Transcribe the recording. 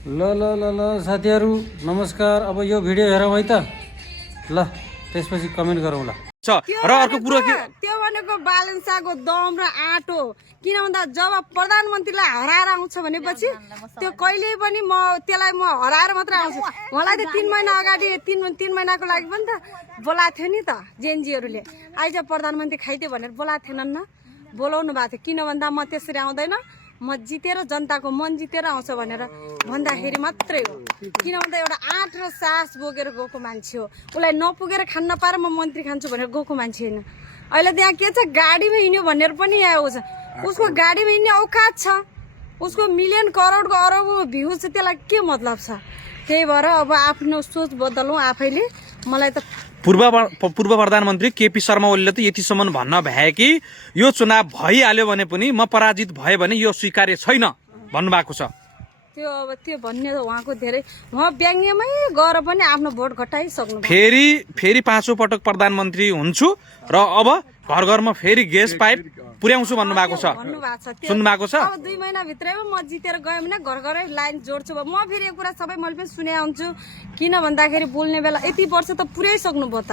ल ल ल ल साथीहरू नमस्कार। अब यो भिडियो हेरौँ है त, ल त्यसपछि कमेन्ट गरौँ ल। र अर्को कुरो के त्यो भनेको बालनसाको दम र आँट हो। किन भन्दा जब प्रधानमन्त्रीलाई हराएर आउँछ भनेपछि त्यो कहिले पनि म त्यसलाई म हराएर मात्र आउँछु। मलाई त 3 महिना अगाडि 3 महिनाको लागि पनि त बोलाएको थियो नि त जेएनजीहरूले। आइज प्रधानमन्त्री खाइदियो भनेर बोलाएको थिएनन् न, बोलाउनु भएको थियो। किन भन्दा म त्यसरी आउँदैन, म जितेर जनताको मन जितेर आउँछ भनेर भन्दाखेरि मात्रै हो। किन भन्दा एउटा आँट र सास बोकेर गएको मान्छे हो। उसलाई नपुगेर खान नपाएर म मन्त्री खान्छु भनेर गएको मान्छे होइन। अहिले त्यहाँ के छ, गाडीमा हिँड्यो भनेर पनि यहाँ आउँछ। उसको गाडीमा हिँड्ने औकात छ, उसको मिलियन करोडको अरबको भ्यू छ, त्यसलाई के मतलब छ? त्यही भएर अब आफ्नो सोच बदलौँ आफैले। मलाई त पूर्व प्रधानमन्त्री केपी शर्मा ओलीले त यतिसम्म भन्न भए कि यो चुनाव भइहाल्यो भने पनि म पराजित भए भने यो स्वीकार्य छैन भन्नुभएको छ। त्यो अब त्यो भन्ने उहाँको धेरै, उहाँ व्यङ्ग्यमै गएर पनि आफ्नो भोट घटाइसक्नु। फेरि पाँचौं पटक प्रधानमन्त्री हुन्छु र अब घर घरमा फेरि ग्यास पाइप पुर्याउँछु भन्नुभएको छ, सुन्नुभएको छ। अब 2 महिना भित्रैमा म जितेर गएँ भने घर घरै लाइन जोड्छु। म फेरि यो कुरा सबै मैले पनि सुने आउँछु। किन भन्दाखेरि बोल्ने बेला यति वर्ष त पुर्याइसक्नु भयो त।